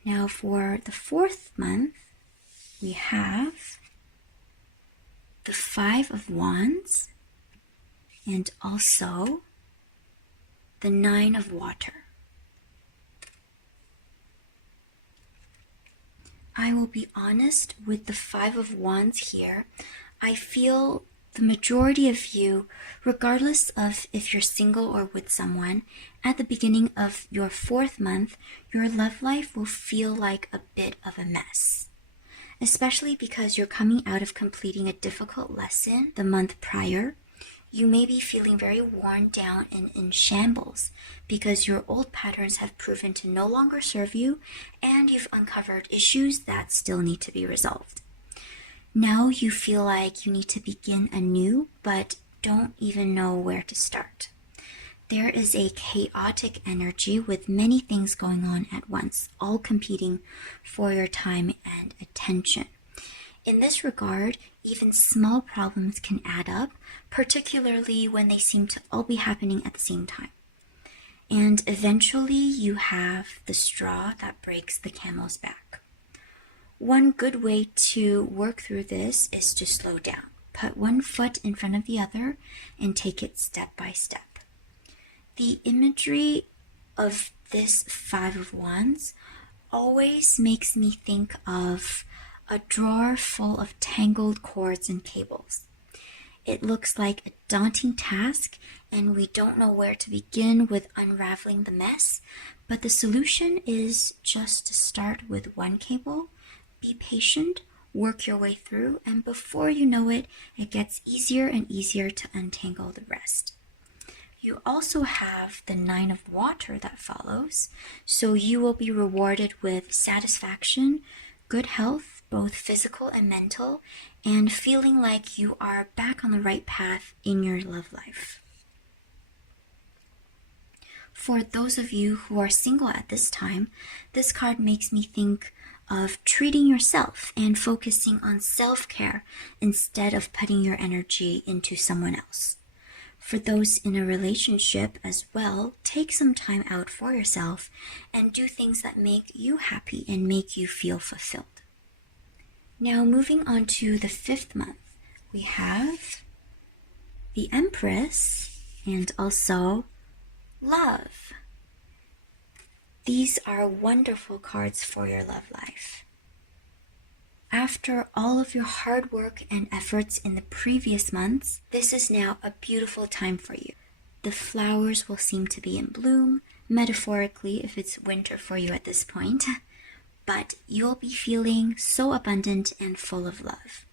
Now for the fourth month, we have the Five of Wands and also the Nine of Water. I will be honest with the Five of Wands here. I feel the majority of you, regardless of if you're single or with someone, at the beginning of your fourth month, your love life will feel like a bit of a mess. Especially because you're coming out of completing a difficult lesson the month prior. You may be feeling very worn down and in shambles because your old patterns have proven to no longer serve you and you've uncovered issues that still need to be resolved. Now you feel like you need to begin anew but don't even know where to start. There is a chaotic energy with many things going on at once, all competing for your time and attention. In this regard, even small problems can add up, particularly when they seem to all be happening at the same time. And eventually you have the straw that breaks the camel's back. One good way to work through this is to slow down. Put one foot in front of the other and take it step by step. The imagery of this Five of Wands always makes me think of a drawer full of tangled cords and cables. It looks like a daunting task and we don't know where to begin with unraveling the mess, but the solution is just to start with one cable, be patient, work your way through, and before you know it, it gets easier and easier to untangle the rest. You also have the Nine of Water that follows, so you will be rewarded with satisfaction, good health, both physical and mental, and feeling like you are back on the right path in your love life. For those of you who are single at this time, this card makes me think of treating yourself and focusing on self-care instead of putting your energy into someone else. For those in a relationship as well, take some time out for yourself and do things that make you happy and make you feel fulfilled. Now moving on to the fifth month, we have the Empress and also Love. These are wonderful cards for your love life. After all of your hard work and efforts in the previous months, this is now a beautiful time for you. The flowers will seem to be in bloom, metaphorically if it's winter for you at this point. but you'll be feeling so abundant and full of love.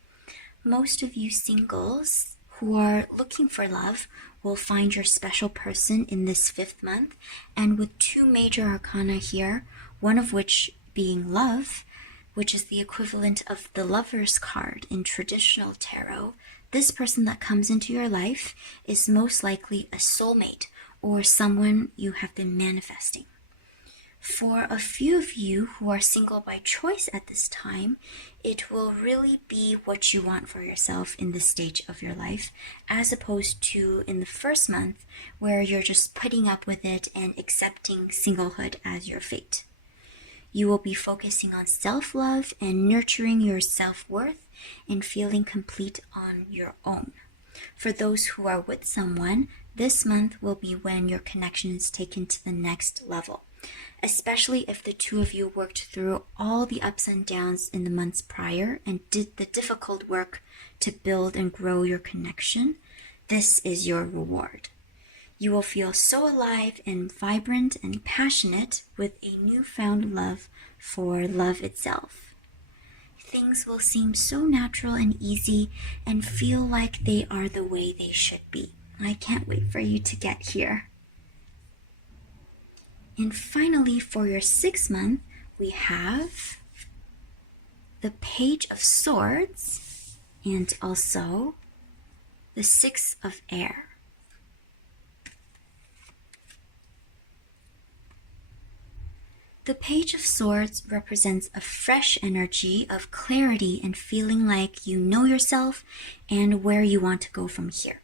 Most of you singles who are looking for love will find your special person in this 5th month, and with 2 major arcana here, one of which being love, which is the equivalent of the Lover's card in traditional tarot, this person that comes into your life is most likely a soulmate or someone you have been manifesting. For a few of you who are single by choice at this time, it will really be what you want for yourself in this stage of your life, as opposed to in the 1st month where you're just putting up with it and accepting singlehood as your fate. You will be focusing on self-love and nurturing your self-worth and feeling complete on your own. For those who are with someone, this month will be when your connection is taken to the next level, especially if the 2 of you worked through all the ups and downs in the months prior and did the difficult work to build and grow your connection. This is your reward. You will feel so alive and vibrant and passionate with a newfound love for love itself. Things will seem so natural and easy and feel like they are the way they should be. I can't wait for you to get here. And finally, for your 6th month, we have the Page of Swords and also the 6 of Air. The Page of Swords represents a fresh energy of clarity and feeling like you know yourself and where you want to go from here.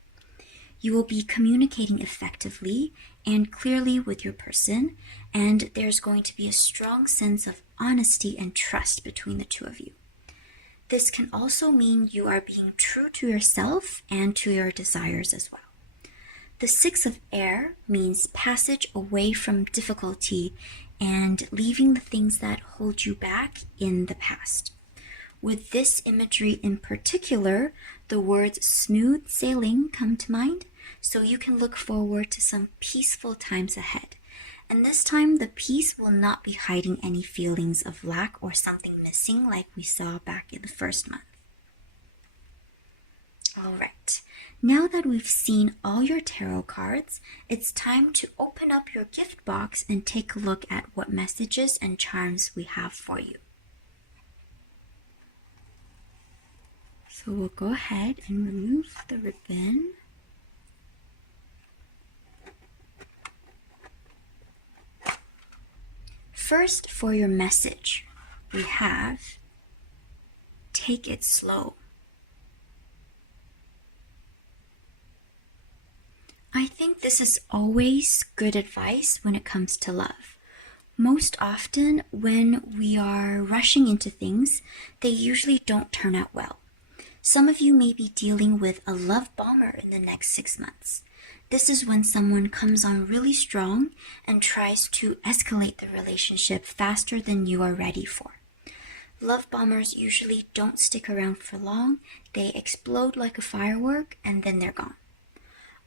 You will be communicating effectively and clearly with your person, and there's going to be a strong sense of honesty and trust between the 2 of you. This can also mean you are being true to yourself and to your desires as well. The 6 of Air means passage away from difficulty and leaving the things that hold you back in the past. With this imagery in particular, the words smooth sailing come to mind, so you can look forward to some peaceful times ahead. And this time, the peace will not be hiding any feelings of lack or something missing like we saw back in the 1st month. All right, now that we've seen all your tarot cards, it's time to open up your gift box and take a look at what messages and charms we have for you. So we'll go ahead and remove the ribbon. First, for your message, we have take it slow. I think this is always good advice when it comes to love. Most often, when we are rushing into things, they usually don't turn out well. Some of you may be dealing with a love bomber in the next 6 months. This is when someone comes on really strong and tries to escalate the relationship faster than you are ready for. Love bombers usually don't stick around for long. They explode like a firework and then they're gone.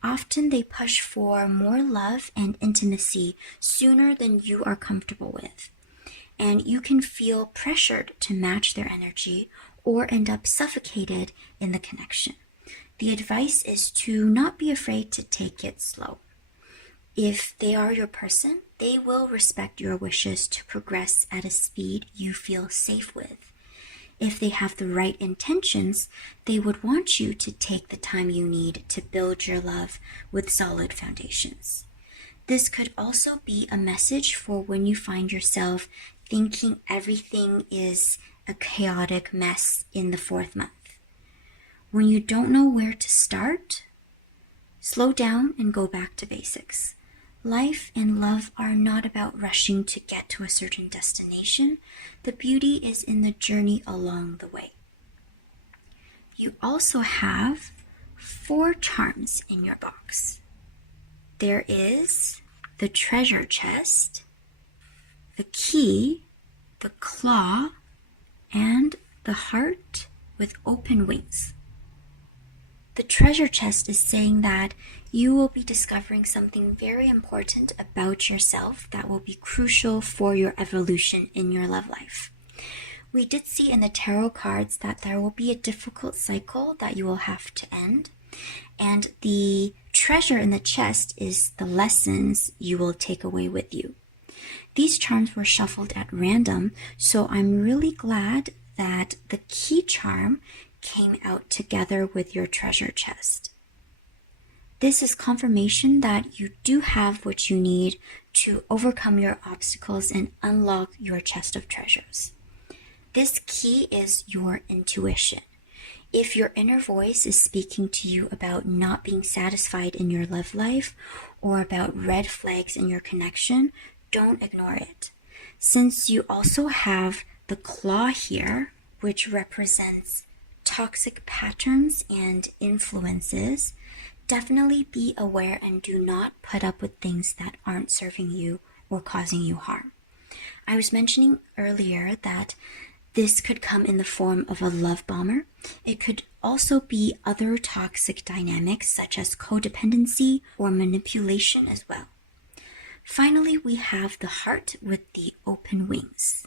Often they push for more love and intimacy sooner than you are comfortable with. And you can feel pressured to match their energy or end up suffocated in the connection. The advice is to not be afraid to take it slow. If they are your person, they will respect your wishes to progress at a speed you feel safe with. If they have the right intentions, they would want you to take the time you need to build your love with solid foundations. This could also be a message for when you find yourself thinking everything is a chaotic mess in the 4th month. When you don't know where to start, slow down and go back to basics. Life and love are not about rushing to get to a certain destination. The beauty is in the journey along the way. You also have 4 charms in your box. There is the treasure chest, the key, the claw, and the heart with open wings. the treasure chest is saying that you will be discovering something very important about yourself that will be crucial for your evolution in your love life. We did see in the tarot cards that there will be a difficult cycle that you will have to end. And the treasure in the chest is the lessons you will take away with you. These charms were shuffled at random, so I'm really glad that the key charm came out together with your treasure chest. This is confirmation that you do have what you need to overcome your obstacles and unlock your chest of treasures. This key is your intuition. If your inner voice is speaking to you about not being satisfied in your love life or about red flags in your connection, don't ignore it. Since you also have the claw here, which represents toxic patterns and influences, definitely be aware and do not put up with things that aren't serving you or causing you harm. I was mentioning earlier that this could come in the form of a love bomber. It could also be other toxic dynamics such as codependency or manipulation as well. Finally, we have the heart with the open wings.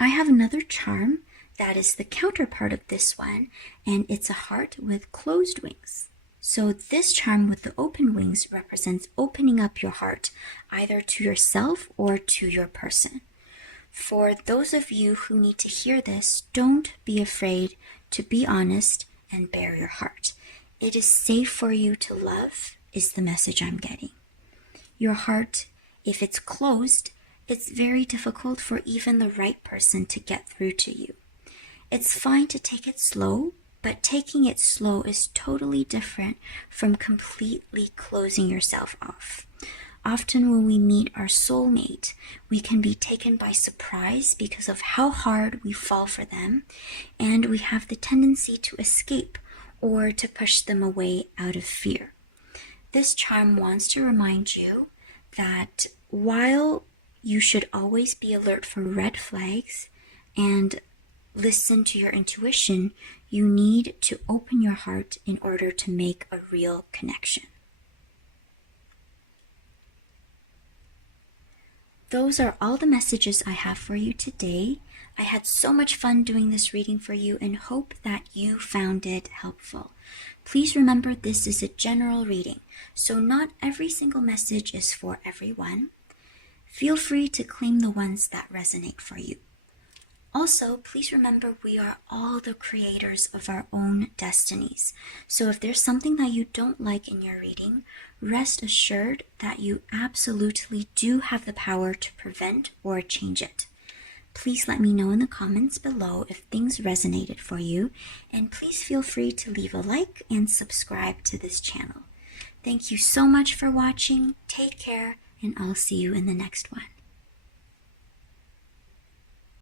I have another charm that is the counterpart of this one, and it's a heart with closed wings. So this charm with the open wings represents opening up your heart either to yourself or to your person. For those of you who need to hear this, don't be afraid to be honest and bare your heart. It is safe for you to love, is the message I'm getting. Your heart, if it's closed, it's very difficult for even the right person to get through to you. It's fine to take it slow, but taking it slow is totally different from completely closing yourself off. Often when we meet our soulmate, we can be taken by surprise because of how hard we fall for them, and we have the tendency to escape or to push them away out of fear. This charm wants to remind you that while you should always be alert for red flags and listen to your intuition, you need to open your heart in order to make a real connection. Those are all the messages I have for you today. I had so much fun doing this reading for you and hope that you found it helpful. Please remember this is a general reading, so not every single message is for everyone. Feel free to claim the ones that resonate for you. Also, please remember we are all the creators of our own destinies. So if there's something that you don't like in your reading, rest assured that you absolutely do have the power to prevent or change it. Please let me know in the comments below if things resonated for you, and please feel free to leave a like and subscribe to this channel. Thank you so much for watching, take care, and I'll see you in the next one.